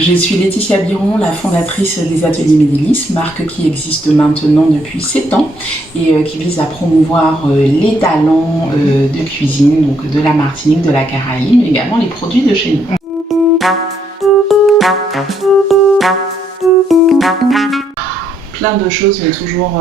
Je suis Laetitia Biron, la fondatrice des Ateliers Médélis, marque qui existe maintenant depuis 7 ans et qui vise à promouvoir les talents de cuisine, donc de la Martinique, de la Caraïbe, mais également les produits de chez nous. Plein de choses, mais toujours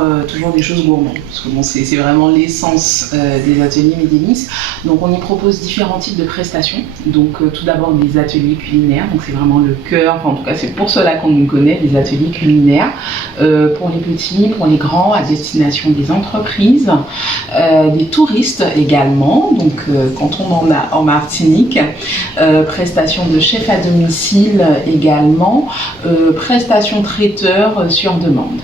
des choses gourmandes, parce que bon, c'est vraiment l'essence des ateliers Médélis. Donc on y propose différents types de prestations. Donc tout d'abord des ateliers culinaires, donc c'est vraiment le cœur, enfin en tout cas c'est pour cela qu'on nous connaît, des ateliers culinaires, pour les petits, pour les grands, à destination des entreprises, des touristes également, donc quand on en a en Martinique, prestations de chef à domicile également, prestations traiteurs sur demande.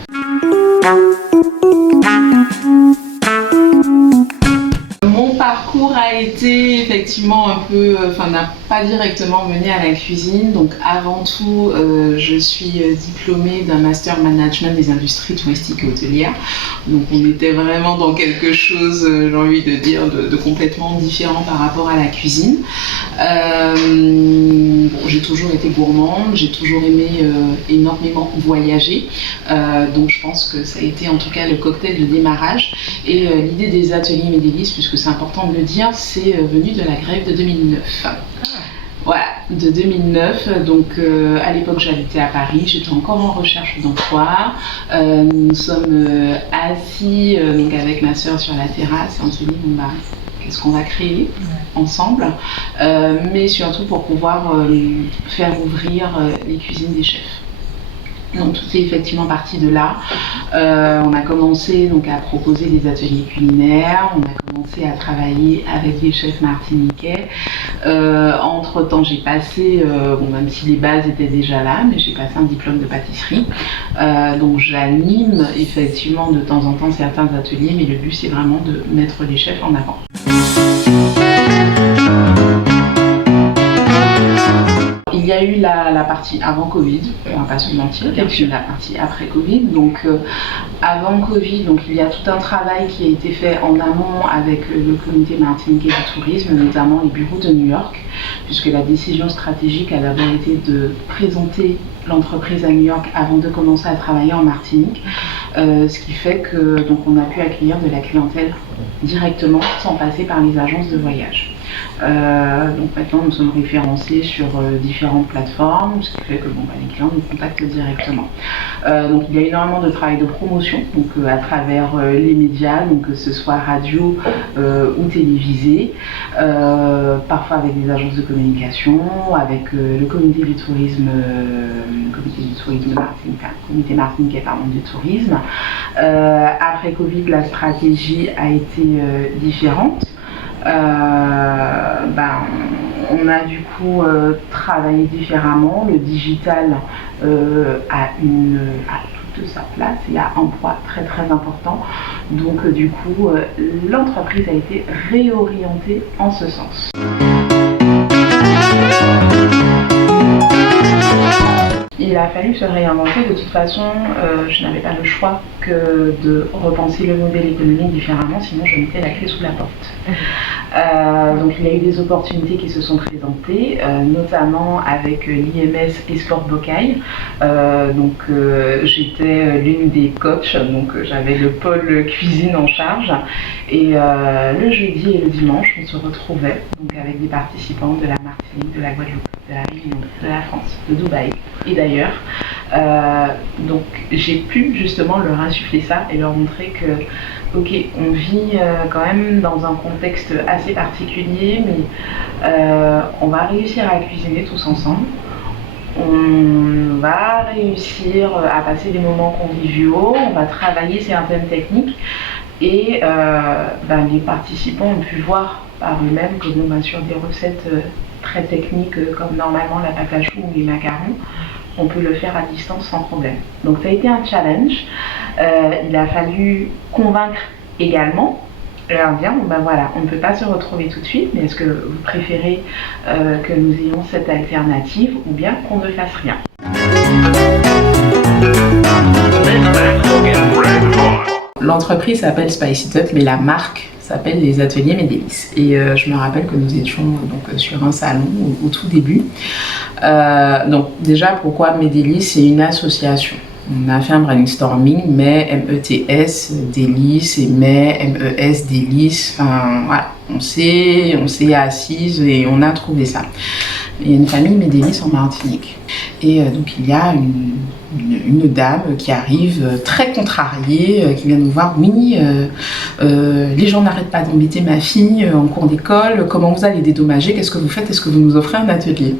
Mon parcours a été effectivement un peu, n'a pas directement mené à la cuisine. Donc avant tout, je suis diplômée d'un master management des industries touristiques et hôtelières. Donc on était vraiment dans quelque chose, j'ai envie de dire, de complètement différent par rapport à la cuisine. J'ai toujours été gourmande, j'ai toujours aimé énormément voyager. Donc je pense que ça a été en tout cas le cocktail de démarrage. Et l'idée des ateliers Médélis, puisque c'est important de le dire, c'est venu de la grève de 2009. Voilà, de 2009, donc à l'époque j'habitais à Paris, j'étais encore en recherche d'emploi. Nous sommes assis donc avec ma soeur sur la terrasse et on se dit bon bah qu'est-ce qu'on va créer ensemble, mais surtout pour pouvoir faire ouvrir les cuisines des chefs. Donc tout est effectivement parti de là. On a commencé donc à proposer des ateliers culinaires, on a commencé à travailler avec des chefs martiniquais. Entre temps j'ai passé, même si les bases étaient déjà là, mais j'ai passé un diplôme de pâtisserie. Donc j'anime effectivement de temps en temps certains ateliers, mais le but c'est vraiment de mettre les chefs en avant. Il y a eu la partie avant Covid, on va pas se mentir, il y a eu la partie après Covid. Donc avant Covid, donc, il y a tout un travail qui a été fait en amont avec le comité martiniquais du tourisme, notamment les bureaux de New York, puisque la décision stratégique a d'abord été de présenter l'entreprise à New York avant de commencer à travailler en Martinique. Ce qui fait que donc, on a pu accueillir de la clientèle directement sans passer par les agences de voyage. Donc maintenant nous sommes référencés sur différentes plateformes, ce qui fait que les clients nous contactent directement. Donc il y a énormément de travail de promotion, donc à travers les médias, donc que ce soit radio ou télévisé, parfois avec des agences de communication, avec le comité du tourisme, comité martiniquais du tourisme. Après Covid, la stratégie a été différente. On a du coup travaillé différemment. Le digital a toute sa place et a un poids très très important. Donc du coup, l'entreprise a été réorientée en ce sens. Il a fallu se réinventer. De toute façon, je n'avais pas le choix que de repenser le modèle économique différemment, sinon je mettais la clé sous la porte. Donc il y a eu des opportunités qui se sont présentées, notamment avec l'IMS Esport Bocaille. J'étais l'une des coachs, donc j'avais le pôle cuisine en charge. Et le jeudi et le dimanche, on se retrouvait donc, avec des participants de la Martinique, de la Guadeloupe, de la Réunion, de la France, de Dubaï et d'ailleurs. Donc j'ai pu justement leur insuffler ça et leur montrer que ok, on vit quand même dans un contexte assez particulier, mais on va réussir à cuisiner tous ensemble. On va réussir à passer des moments conviviaux, on va travailler certaines techniques et les participants ont pu voir par eux-mêmes que sur des recettes très techniques comme normalement la pâte à choux ou les macarons, on peut le faire à distance sans problème. Donc ça a été un challenge. Il a fallu convaincre également, leur dire on ne peut pas se retrouver tout de suite, mais est-ce que vous préférez que nous ayons cette alternative ou bien qu'on ne fasse rien? L'entreprise s'appelle Spice It Up, mais la marque s'appelle les ateliers Médélis. Et je me rappelle que nous étions donc sur un salon au tout début. Donc déjà, pourquoi Médélis? C'est une association. On a fait un brainstorming, mais METS, délices, et mais MES, délices, enfin voilà, on s'est assises et on a trouvé ça. Il y a une famille Médélis en Martinique. Et donc il y a une dame qui arrive très contrariée, qui vient nous voir. Oui, les gens n'arrêtent pas d'embêter ma fille en cours d'école, comment vous allez dédommager, qu'est-ce que vous faites, est-ce que vous nous offrez un atelier?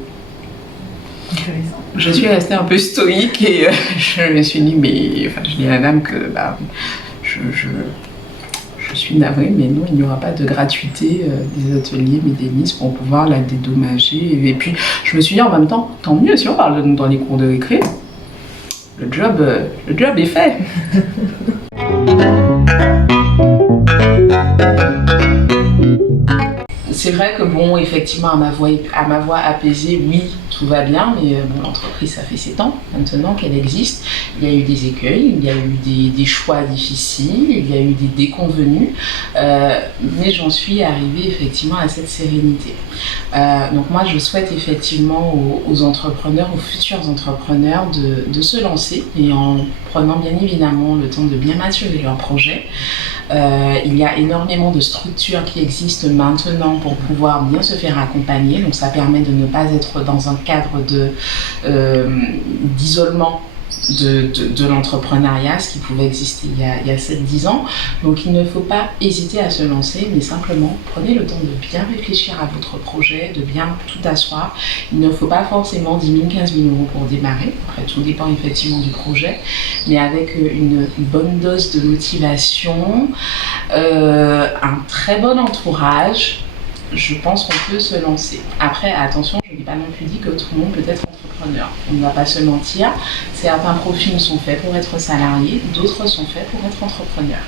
Je suis restée un peu stoïque et je me suis dit, mais enfin, je dis à la dame que bah, je suis navrée, mais non, il n'y aura pas de gratuité des ateliers Médélis pour pouvoir la dédommager. Et puis je me suis dit en même temps, tant mieux si on parle dans les cours de récré, le job est fait. C'est vrai que bon, effectivement, à ma voix apaisée, oui, tout va bien, mais bon, l'entreprise, ça fait 7 ans maintenant qu'elle existe. Il y a eu des écueils, il y a eu des choix difficiles, il y a eu des déconvenus, mais j'en suis arrivée effectivement à cette sérénité. Donc moi, je souhaite effectivement aux entrepreneurs, aux futurs entrepreneurs de se lancer, et en prenant bien évidemment le temps de bien maturer leur projet. Il y a énormément de structures qui existent maintenant pour pouvoir bien se faire accompagner, donc ça permet de ne pas être dans un cadre d'isolement de l'entrepreneuriat, ce qui pouvait exister il y a 7-10 ans. Donc il ne faut pas hésiter à se lancer, mais simplement prenez le temps de bien réfléchir à votre projet, de bien tout asseoir. Il ne faut pas forcément 10 000, 15 000 euros pour démarrer, après tout dépend effectivement du projet, mais avec une bonne dose de motivation, un très bon entourage, je pense qu'on peut se lancer. Après, attention, je n'ai pas non plus dit que tout le monde peut être entrepreneur. On ne va pas se mentir. Certains profils sont faits pour être salariés, d'autres sont faits pour être entrepreneurs.